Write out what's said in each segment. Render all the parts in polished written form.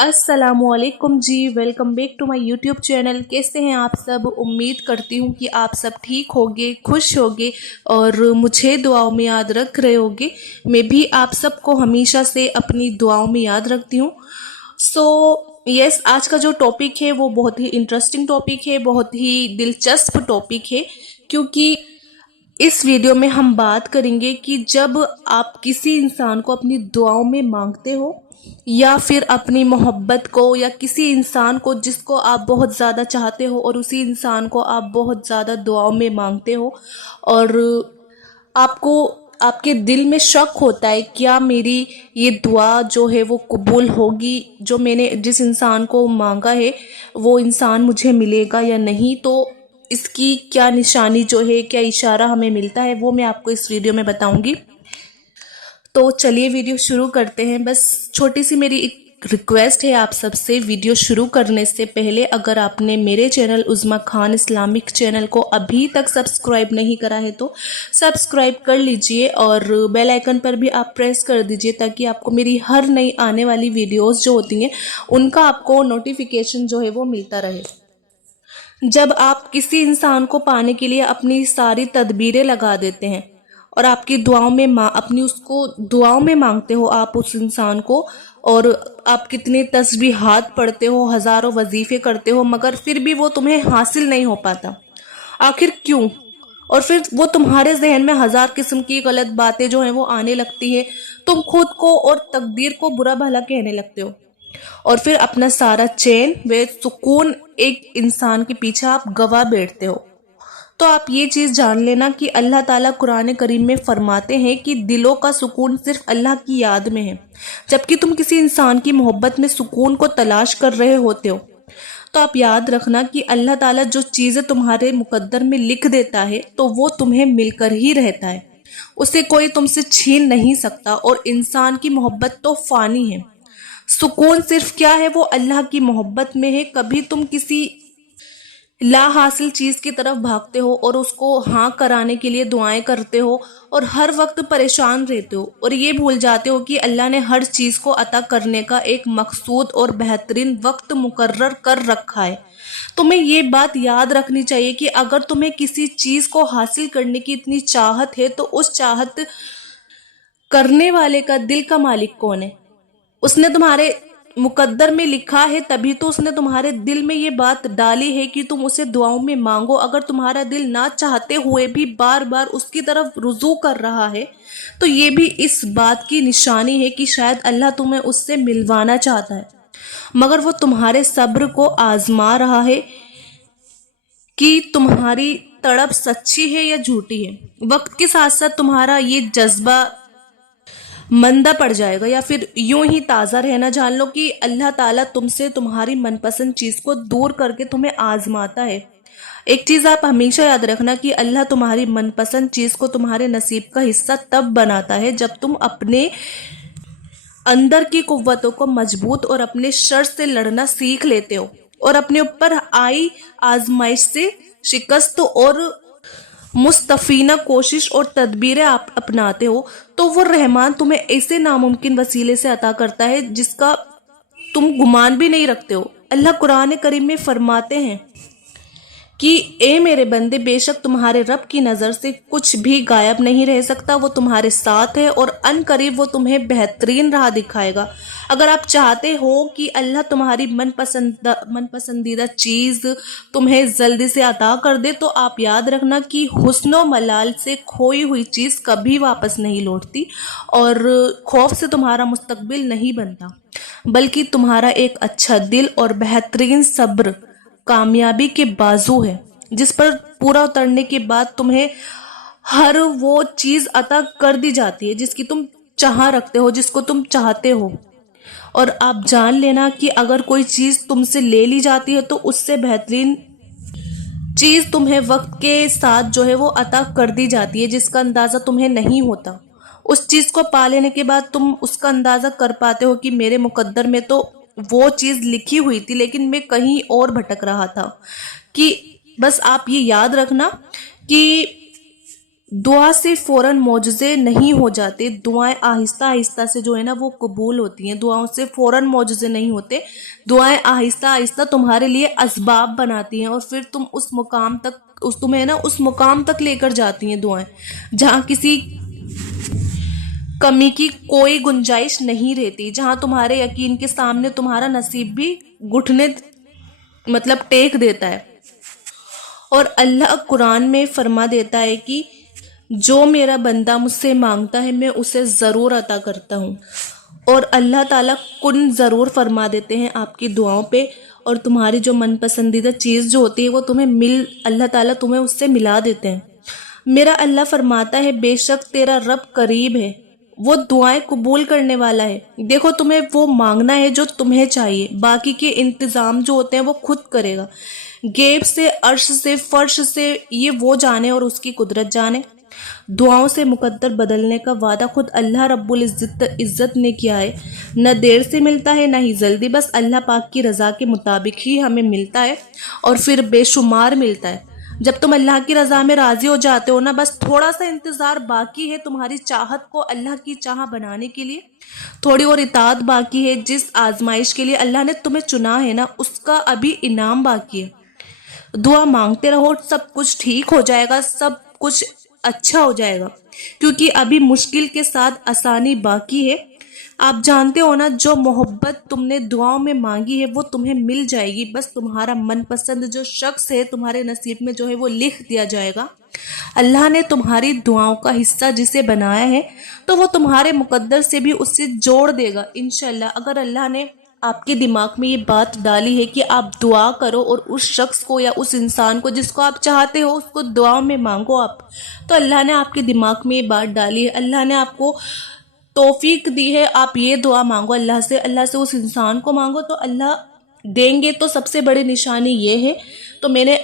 अस्सलामुअलैकुम जी, welcome back to my YouTube channel. कैसे हैं आप सब? उम्मीद करती हूँ कि आप सब ठीक होगे, खुश होगे और मुझे दुआओं में याद रख रहे होगे। मैं भी आप सबको हमेशा से अपनी दुआओं में याद रखती हूँ। यस, आज का जो टॉपिक है वो बहुत ही इंटरेस्टिंग टॉपिक है, बहुत ही दिलचस्प टॉपिक है, क्योंकि इस वीडियो में हम बात करेंगे कि जब आप किसी इंसान को अपनी दुआओं में मांगते हो या फिर अपनी मोहब्बत को या किसी इंसान को जिसको आप बहुत ज़्यादा चाहते हो और उसी इंसान को आप बहुत ज़्यादा दुआओं में मांगते हो और आपको आपके दिल में शक होता है क्या मेरी ये दुआ जो है वो कबूल होगी, जो मैंने जिस इंसान को मांगा है वो इंसान मुझे मिलेगा या नहीं। तो इसकी क्या निशानी जो है, क्या इशारा हमें मिलता है, वो मैं आपको इस वीडियो में बताऊंगी। तो चलिए वीडियो शुरू करते हैं। बस छोटी सी मेरी एक रिक्वेस्ट है आप सबसे, वीडियो शुरू करने से पहले अगर आपने मेरे चैनल उज़्मा खान इस्लामिक चैनल को अभी तक सब्सक्राइब नहीं करा है तो सब्सक्राइब कर लीजिए और बेल आइकन पर भी आप प्रेस कर दीजिए ताकि आपको मेरी हर नई आने वाली वीडियोस जो होती हैं उनका आपको नोटिफिकेशन जो है वो मिलता रहे। जब आप किसी इंसान को पाने के लिए अपनी सारी तदबीरें लगा देते हैं और आपकी दुआओं में अपनी उसको दुआओं में मांगते हो आप उस इंसान को, और आप कितने तस्बीहात पढ़ते हो, हज़ारों वजीफे करते हो, मगर फिर भी वो तुम्हें हासिल नहीं हो पाता। आखिर क्यों? और फिर वो तुम्हारे जहन में हजार किस्म की गलत बातें जो हैं वो आने लगती हैं। तुम खुद को और तकदीर को बुरा भला कहने लगते हो और फिर अपना सारा चैन व सुकून एक इंसान के पीछे आप गवा बैठते हो। तो आप ये चीज़ जान लेना कि अल्लाह ताला कुरान करीम में फरमाते हैं कि दिलों का सुकून सिर्फ अल्लाह की याद में है। जबकि तुम किसी इंसान की मोहब्बत में सुकून को तलाश कर रहे होते हो, तो आप याद रखना कि अल्लाह ताला जो चीज़ें तुम्हारे मुकद्दर में लिख देता है तो वो तुम्हें मिलकर ही रहता है, उसे कोई तुमसे छीन नहीं सकता। और इंसान की मोहब्बत तो फानी है। सुकून सिर्फ क्या है, वो अल्लाह की मोहब्बत में है। कभी तुम किसी ला हासिल चीज की तरफ भागते हो और उसको हाँ कराने के लिए दुआएं करते हो और हर वक्त परेशान रहते हो और ये भूल जाते हो कि अल्लाह ने हर चीज को अता करने का एक मकसूद और बेहतरीन वक्त मुकर्रर कर रखा है। तुम्हें ये बात याद रखनी चाहिए कि अगर तुम्हें किसी चीज को हासिल करने की इतनी चाहत है तो उस चाहत करने वाले का दिल का मालिक कौन है? उसने तुम्हारे मुकद्दर में लिखा है, तभी तो उसने तुम्हारे दिल में ये बात डाली है कि तुम उसे दुआओं में मांगो। अगर तुम्हारा दिल ना चाहते हुए भी बार बार उसकी तरफ रुजू कर रहा है तो ये भी इस बात की निशानी है कि शायद अल्लाह तुम्हें उससे मिलवाना चाहता है, मगर वो तुम्हारे सब्र को आजमा रहा है कि तुम्हारी तड़प सच्ची है या झूठी है। वक्त के साथ साथ तुम्हारा ये जज्बा मंदा पड़ जाएगा या फिर यूं ही ताज़ा रहना जान लो कि अल्लाह ताला तुमसे तुम्हारी मनपसंद चीज़ को दूर करके तुम्हें आजमाता है। एक चीज़ आप हमेशा याद रखना कि अल्लाह तुम्हारी मनपसंद चीज़ को तुम्हारे नसीब का हिस्सा तब बनाता है जब तुम अपने अंदर की कुव्वतों को मजबूत और अपने शर से लड़ना सीख लेते हो और अपने ऊपर आई आजमाइश से शिकस्त और मुस्तफीना कोशिश और तदबीरें आप अपनाते हो तो वो रहमान तुम्हें ऐसे नामुमकिन वसीले से अता करता है जिसका तुम गुमान भी नहीं रखते हो। अल्लाह कुरान करीम में फरमाते हैं कि ए मेरे बंदे, बेशक तुम्हारे रब की नज़र से कुछ भी गायब नहीं रह सकता, वो तुम्हारे साथ है और अन करीब वो तुम्हें बेहतरीन राह दिखाएगा। अगर आप चाहते हो कि अल्लाह तुम्हारी मनपसंदीदा चीज़ तुम्हें जल्दी से अता कर दे तो आप याद रखना कि हुस्न मलाल से खोई हुई चीज़ कभी वापस नहीं लौटती और खौफ से तुम्हारा मुस्तकबिल नहीं बनता, बल्कि तुम्हारा एक अच्छा दिल और बेहतरीन सब्र कामयाबी के बाजू है जिस पर पूरा उतरने के बाद तुम्हें हर वो चीज अता कर दी जाती है जिसकी तुम चाह रखते हो, जिसको तुम चाहते हो। और आप जान लेना कि अगर कोई चीज तुमसे ले ली जाती है तो उससे बेहतरीन चीज तुम्हें वक्त के साथ जो है वो अता कर दी जाती है जिसका अंदाजा तुम्हें नहीं होता। उस चीज को पा लेने के बाद तुम उसका अंदाजा कर पाते हो कि मेरे मुकद्दर में तो वो चीज लिखी हुई थी लेकिन मैं कहीं और भटक रहा था। कि बस आप ये याद रखना कि दुआ से फ़ौरन मौजज़े नहीं हो जाते, दुआएं आहिस्ता आहिस्ता से जो है ना वो कबूल होती हैं। दुआओं से फ़ौरन मौजज़े नहीं होते, दुआएं आहिस्ता आहिस्ता तुम्हारे लिए असबाब बनाती हैं और फिर तुम उस मुकाम तक तुम्हें ना उस मुकाम तक लेकर जाती हैं दुआएं, जहाँ किसी कमी की कोई गुंजाइश नहीं रहती, जहाँ तुम्हारे यकीन के सामने तुम्हारा नसीब भी घुटने मतलब टेक देता है। और अल्लाह कुरान में फरमा देता है कि जो मेरा बंदा मुझसे मांगता है मैं उसे ज़रूर अता करता हूँ। और अल्लाह ताला कुन ज़रूर फरमा देते हैं आपकी दुआओं पे, और तुम्हारी जो मन पसंदीदा चीज़ जो होती है वो तुम्हें अल्लाह ताला तुम्हें उससे मिला देते हैं। मेरा अल्लाह फरमाता है बेशक तेरा रब करीब है, वो दुआएं कबूल करने वाला है। देखो तुम्हें वो मांगना है जो तुम्हें चाहिए, बाकी के इंतज़ाम जो होते हैं वो खुद करेगा। गैब से, अर्श से, फर्श से ये वो जाने और उसकी कुदरत जाने। दुआओं से मुकद्दर बदलने का वादा खुद अल्लाह रब्बुल इज़्ज़त ने किया है। न देर से मिलता है न ही जल्दी, बस अल्लाह पाक की रज़ा के मुताबिक ही हमें मिलता है और फिर बेशुमार मिलता है। जब तुम अल्लाह की रज़ा में राज़ी हो जाते हो ना, बस थोड़ा सा इंतज़ार बाकी है तुम्हारी चाहत को अल्लाह की चाह बनाने के लिए, थोड़ी और इताअत बाकी है। जिस आजमाइश के लिए अल्लाह ने तुम्हें चुना है ना, उसका अभी इनाम बाकी है। दुआ मांगते रहो, सब कुछ ठीक हो जाएगा, सब कुछ अच्छा हो जाएगा, क्योंकि अभी मुश्किल के साथ आसानी बाकी है। आप जानते हो ना, जो मोहब्बत तुमने दुआओं में मांगी है वो तुम्हें मिल जाएगी। बस तुम्हारा मनपसंद जो शख्स है तुम्हारे नसीब में जो है वो लिख दिया जाएगा। अल्लाह ने तुम्हारी दुआओं का हिस्सा जिसे बनाया है तो वो तुम्हारे मुकद्दर से भी उससे जोड़ देगा इंशाल्लाह। अगर अल्लाह ने आपके दिमाग में ये बात डाली है कि आप दुआ करो और उस शख्स को या उस इंसान को जिसको आप चाहते हो उसको दुआओं में मांगो आप, तो अल्लाह ने आपके दिमाग में ये बात डाली है, अल्लाह ने आपको तौफीक दी है। आप ये दुआ मांगो अल्लाह से उस इंसान को मांगो तो अल्लाह देंगे। तो सबसे बड़ी निशानी ये है। तो मैंने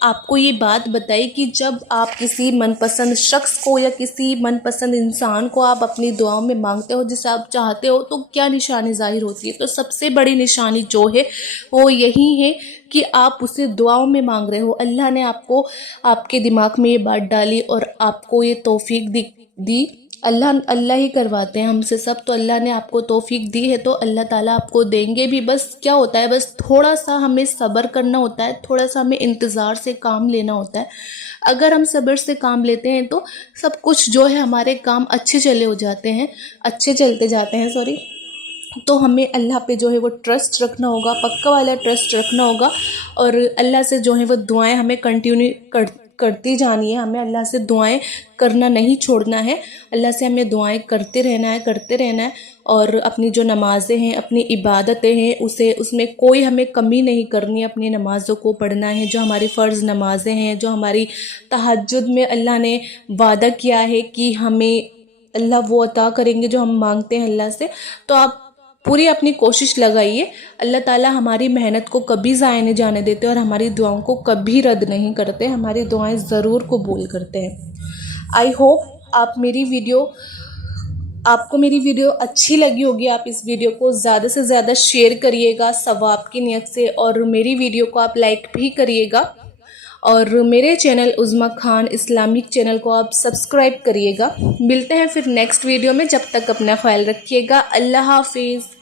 आपको ये बात बताई कि जब आप किसी मनपसंद शख्स को या किसी मनपसंद इंसान को आप अपनी दुआओं में मांगते हो जिसे आप चाहते हो, तो क्या निशानी ज़ाहिर होती है। तो सबसे बड़ी निशानी जो है वो यही है कि आप उसे दुआओं में मांग रहे हो। अल्लाह ने आपको आपके दिमाग में ये बात डाली और आपको ये तौफीक दी। अल्लाह ही करवाते हैं हमसे सब। तो अल्लाह ने आपको तौफीक दी है तो अल्लाह ताला आपको देंगे भी। बस क्या होता है, बस थोड़ा सा हमें सब्र करना होता है, थोड़ा सा हमें इंतज़ार से काम लेना होता है। अगर हम सब्र से काम लेते हैं तो सब कुछ जो है हमारे काम अच्छे चलते जाते हैं सॉरी। तो हमें अल्लाह पे जो है वो ट्रस्ट रखना होगा, पक्का वाला ट्रस्ट रखना होगा, और अल्लाह से जो है वो दुआएं हमें कंटिन्यू करती जानी है। हमें अल्लाह से दुआएं करना नहीं छोड़ना है, अल्लाह से हमें दुआएं करते रहना है। और अपनी जो नमाज़ें हैं, अपनी इबादतें हैं, उसमें कोई हमें कमी नहीं करनी है। अपनी नमाज़ों को पढ़ना है, जो हमारी फ़र्ज़ नमाज़ें हैं, जो हमारी तहज्जुद में अल्लाह ने वादा किया है कि हमें अल्लाह वो अता करेंगे जो हम मांगते हैं अल्लाह से। तो आप पूरी अपनी कोशिश लगाइए। अल्लाह ताला हमारी मेहनत को कभी ज़ाया नहीं जाने देते और हमारी दुआओं को कभी रद्द नहीं करते, हमारी दुआएं ज़रूर कबूल करते हैं। आई होप आपको मेरी वीडियो अच्छी लगी होगी। आप इस वीडियो को ज़्यादा से ज़्यादा शेयर करिएगा सवाब की नियत से, और मेरी वीडियो को आप लाइक भी करिएगा, और मेरे चैनल उज़्मा खान इस्लामिक चैनल को आप सब्सक्राइब करिएगा। मिलते हैं फिर नेक्स्ट वीडियो में, जब तक अपना ख्याल रखिएगा। अल्लाह हाफिज़।